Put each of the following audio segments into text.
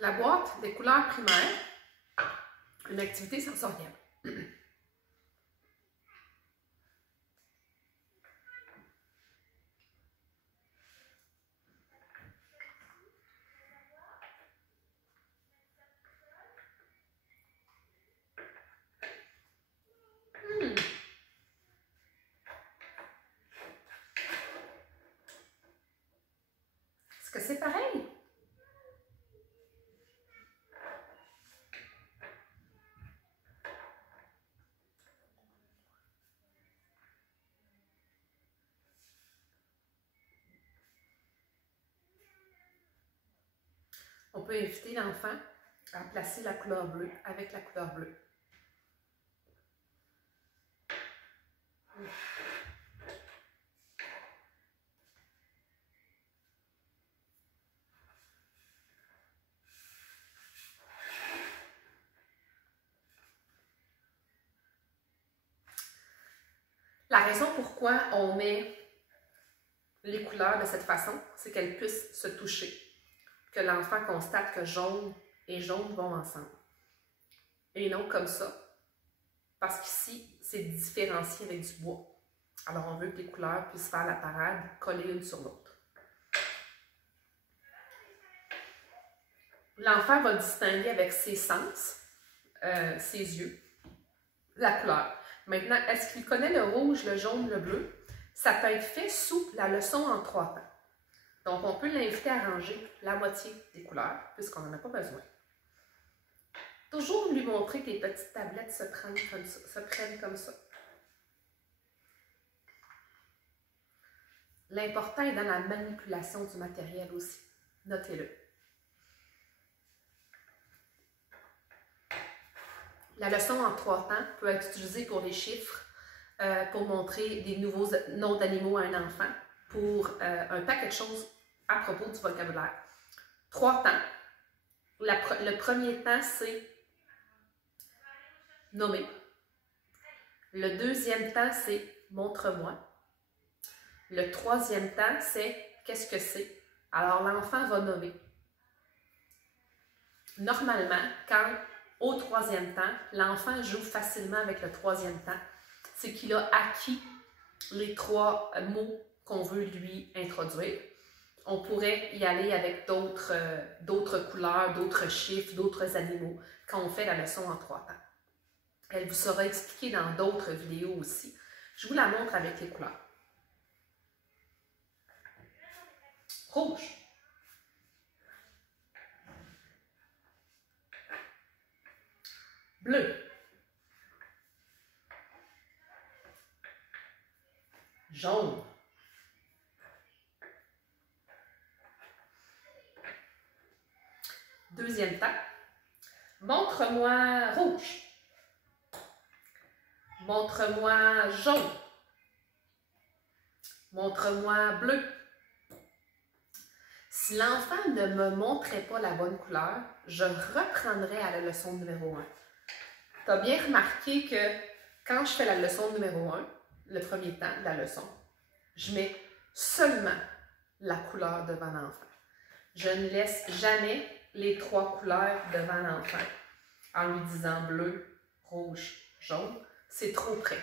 La boîte des couleurs primaires, une activité sensorielle. Est-ce que c'est pareil? On peut inviter l'enfant à placer la couleur bleue avec la couleur bleue. La raison pourquoi on met les couleurs de cette façon, c'est qu'elles puissent se toucher. Que l'enfant constate que jaune et jaune vont ensemble. Et non comme ça. Parce qu'ici, c'est différencié avec du bois. Alors, on veut que les couleurs puissent faire la parade, coller une sur l'autre. L'enfant va distinguer avec ses sens, ses yeux, la couleur. Maintenant, est-ce qu'il connaît le rouge, le jaune, le bleu? Ça peut être fait sous la leçon en 3 temps. Donc, on peut l'inviter à ranger la moitié des couleurs, puisqu'on n'en a pas besoin. Toujours lui montrer que les petites tablettes se prennent comme ça. L'important est dans la manipulation du matériel aussi. Notez-le. La leçon en 3 temps peut être utilisée pour les chiffres, pour montrer des nouveaux noms d'animaux à un enfant, pour un paquet de choses à propos du vocabulaire. 3 temps. Le premier temps, c'est nommer. Le deuxième temps, c'est montre-moi. Le troisième temps, c'est qu'est-ce que c'est? Alors, l'enfant va nommer. Normalement, quand au troisième temps, l'enfant joue facilement avec le troisième temps, c'est qu'il a acquis les 3 mots qu'on veut lui introduire. On pourrait y aller avec d'autres couleurs, d'autres chiffres, d'autres animaux quand on fait la leçon en 3 temps. Elle vous sera expliquée dans d'autres vidéos aussi. Je vous la montre avec les couleurs. Rouge. Bleu. Jaune. Deuxième temps. Montre-moi rouge. Montre-moi jaune. Montre-moi bleu. Si l'enfant ne me montrait pas la bonne couleur, je reprendrais à la leçon numéro 1. Tu as bien remarqué que quand je fais la leçon numéro 1, le premier temps de la leçon, je mets seulement la couleur devant l'enfant. Je ne laisse jamais les 3 couleurs devant l'enfant en lui disant bleu, rouge, jaune. C'est trop près.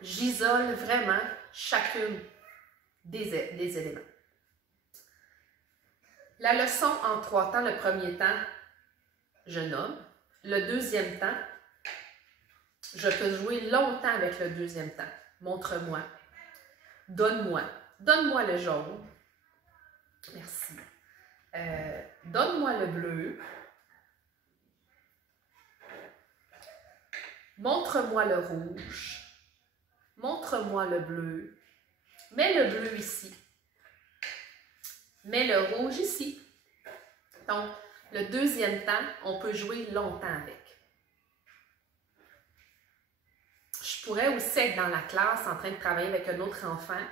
J'isole vraiment chacune des éléments. La leçon en 3 temps, le premier temps, je nomme. Le deuxième temps, je peux jouer longtemps avec le deuxième temps. Montre-moi. Donne-moi. Donne-moi le jaune. Merci. Donne-moi le bleu. Montre-moi le rouge. Montre-moi le bleu. Mets le bleu ici. Mets le rouge ici. Donc, le deuxième temps, on peut jouer longtemps avec. Je pourrais aussi être dans la classe en train de travailler avec un autre enfant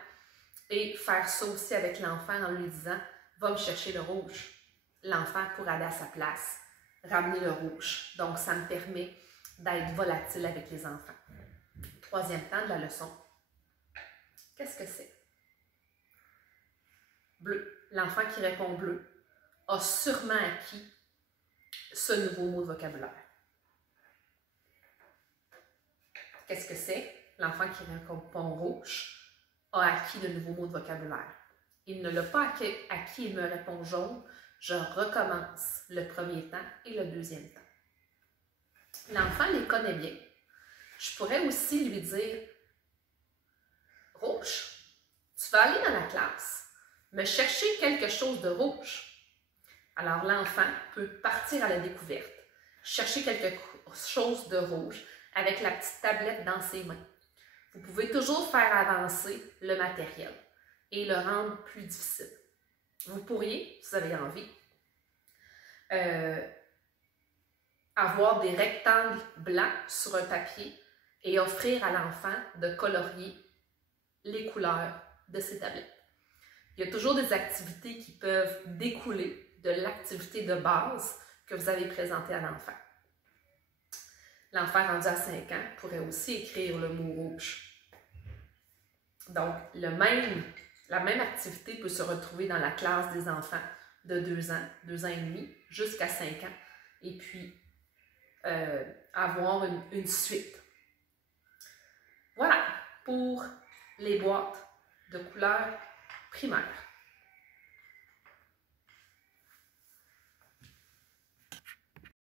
et faire ça aussi avec l'enfant en lui disant « Va me chercher le rouge ». L'enfant pourra aller à sa place, ramener le rouge. Donc, ça me permet d'être volatile avec les enfants. Troisième temps de la leçon. Qu'est-ce que c'est? Bleu. L'enfant qui répond bleu a sûrement acquis ce nouveau mot de vocabulaire. Qu'est-ce que c'est? L'enfant qui répond rouge a acquis de nouveaux mots de vocabulaire. Il ne l'a pas acquis, il me répond jaune. Je recommence le premier temps et le deuxième temps. L'enfant les connaît bien. Je pourrais aussi lui dire « Rouge, tu vas aller dans la classe, me chercher quelque chose de rouge. » Alors l'enfant peut partir à la découverte, chercher quelque chose de rouge avec la petite tablette dans ses mains. Vous pouvez toujours faire avancer le matériel et le rendre plus difficile. Vous pourriez, si vous avez envie, avoir des rectangles blancs sur un papier et offrir à l'enfant de colorier les couleurs de ses tablettes. Il y a toujours des activités qui peuvent découler de l'activité de base que vous avez présentée à l'enfant. L'enfant rendu à 5 ans pourrait aussi écrire le mot rouge. Donc, la même activité peut se retrouver dans la classe des enfants de 2 ans, 2 ans et demi, jusqu'à 5 ans, et puis avoir une suite. Voilà pour les boîtes de couleurs primaires.